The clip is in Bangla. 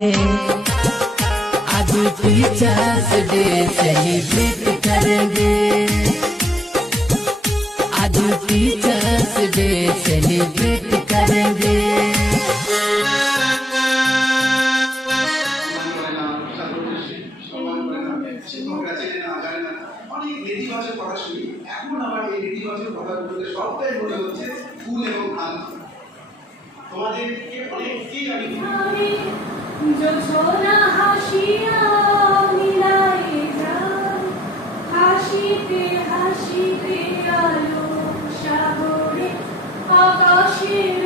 आज टीचर्स डे सेलिब्रेट करेंगे, आज टीचर्स डे सेलिब्रेट करेंगे। অনেক নেতিবাচক কথা শুনি, এখন আমার এই নেতিবাচক কথাগুলোতে সবটাই মনে হচ্ছে ভুল এবং ভ্রান্তি। তোমাদের অনেক কি জানি जो छोरा हाशिया मिलाए जाए, हाशिते आलो सागरे आकाशेर